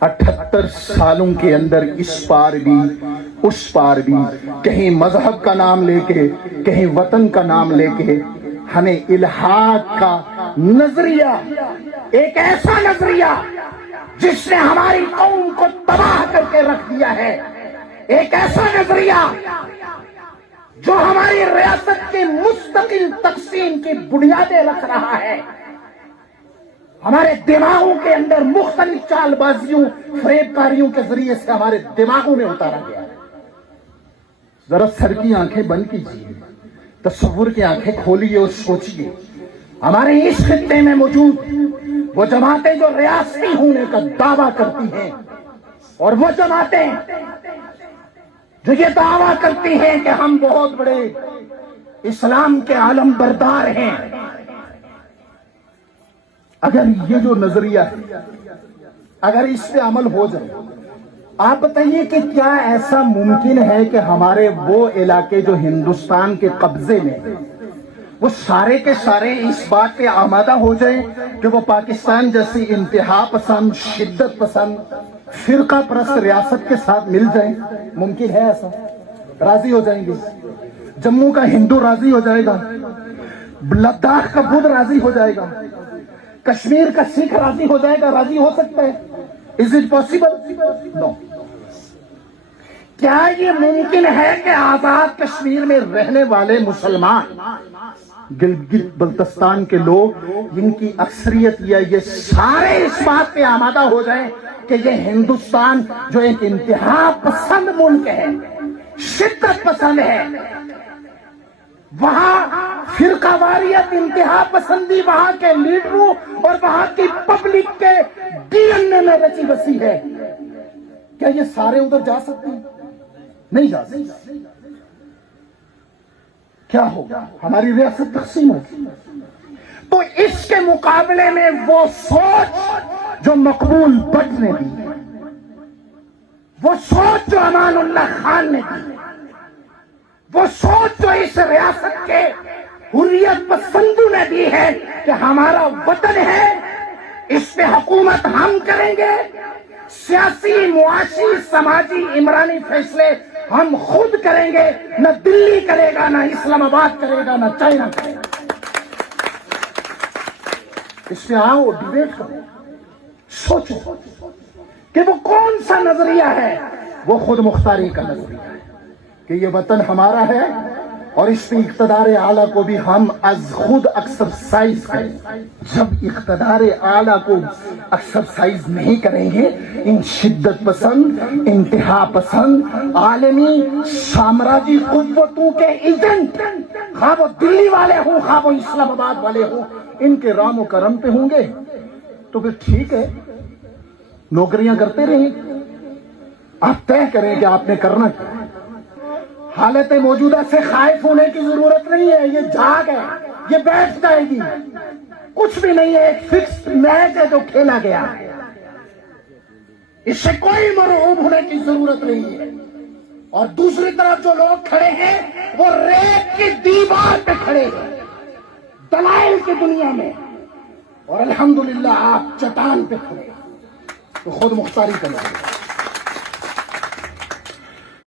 78 سالوں کے اندر اس پار بھی اس پار بھی کہیں مذہب کا نام لے کے کہیں وطن کا نام لے کے ہمیں الحاق کا نظریہ، ایک ایسا نظریہ جس نے ہماری قوم کو تباہ کر کے رکھ دیا ہے، ایک ایسا نظریہ جو ہماری ریاست کی مستقل تقسیم کی بنیادیں رکھ رہا ہے، ہمارے دماغوں کے اندر مختلف چال بازیوں فریب کاریوں کے ذریعے سے ہمارے دماغوں میں اتارا گیا ہے۔ ذرا سر کی آنکھیں بند کیجیے، تصور کی آنکھیں کھولیے اور سوچیے، ہمارے اس خطے میں موجود وہ جماعتیں جو ریاستی ہونے کا دعویٰ کرتی ہیں، اور وہ جماعتیں جو یہ دعویٰ کرتی ہیں کہ ہم بہت بڑے اسلام کے علم بردار ہیں، اگر یہ جو نظریہ ہے اگر اس پہ عمل ہو جائے، آپ بتائیے کہ کیا ایسا ممکن ہے کہ ہمارے وہ علاقے جو ہندوستان کے قبضے میں وہ سارے کے سارے اس بات پہ آمادہ ہو جائیں کہ وہ پاکستان جیسی انتہا پسند، شدت پسند، فرقہ پرست ریاست کے ساتھ مل جائیں؟ ممکن ہے ایسا؟ راضی ہو جائیں گے؟ جموں کا ہندو راضی ہو جائے گا؟ لداخ کا بدھ راضی ہو جائے گا؟ کشمیر کا سکھ راضی ہو جائے گا؟ راضی ہو سکتا ہے؟ Is it possible? No. کیا یہ ممکن ہے کہ آزاد کشمیر میں رہنے والے مسلمان، گلگت بلتستان کے لوگ، جن کی اکثریت یہ سارے اس بات پہ آمادہ ہو جائیں کہ یہ ہندوستان جو ایک انتہا پسند ملک ہے، شدت پسند ہے، وہاں فرقہ واریت، انتہا پسندی وہاں کے لیڈروں اور وہاں کی پبلک کے ڈی این اے میں رچی بسی ہے، کیا یہ سارے ادھر جا سکتے ہیں؟ نہیں جا سکتے۔ کیا ہوگا؟ ہماری ریاست تقسیم ہوگی۔ تو اس کے مقابلے میں وہ سوچ جو مقبول بٹ نے دی، وہ سوچ جو امان اللہ خان نے دی، وہ سوچ جو اس ریاست کے حریت پسندوں نے دی ہے کہ ہمارا وطن ہے، اس پہ حکومت ہم کریں گے، سیاسی، معاشی، سماجی، عمرانی فیصلے ہم خود کریں گے، نہ دلی کرے گا، نہ اسلام آباد کرے گا، نہ چائنا کرے گا۔ اس پہ آؤ، ڈیبیٹ کرو، سوچو کہ وہ کون سا نظریہ ہے۔ وہ خود مختاری کا نظریہ ہے کہ یہ وطن ہمارا ہے اور اس پہ اقتدار اعلیٰ کو بھی ہم از خود ایکسرسائز کریں۔ جب اقتدار اعلیٰ کو ایکسرسائز نہیں کریں گے، ان شدت پسند، انتہا پسند، عالمی سامراجی قوتوں کے ایجنٹ، خواہ وہ دلی والے ہوں، خواہ وہ اسلام آباد والے ہوں، ان کے رام و کرم پہ ہوں گے تو پھر ٹھیک ہے، نوکریاں کرتے رہیں، آپ طے کریں کہ آپ نے کرنا کیا۔ حالت موجودہ سے خائف ہونے کی ضرورت نہیں ہے، یہ جاگ ہے، یہ بیٹھ جائے گی، کچھ بھی نہیں ہے، ایک فکس میچ ہے جو کھیلا گیا ہے، اس سے کوئی مرعوب ہونے کی ضرورت نہیں ہے۔ اور دوسری طرف جو لوگ کھڑے ہیں وہ ریت کی دیوار پہ کھڑے ہیں، دلائل کی دنیا میں، اور الحمدللہ آپ چٹان پہ کھڑے ہیں، تو خود مختاری کریں۔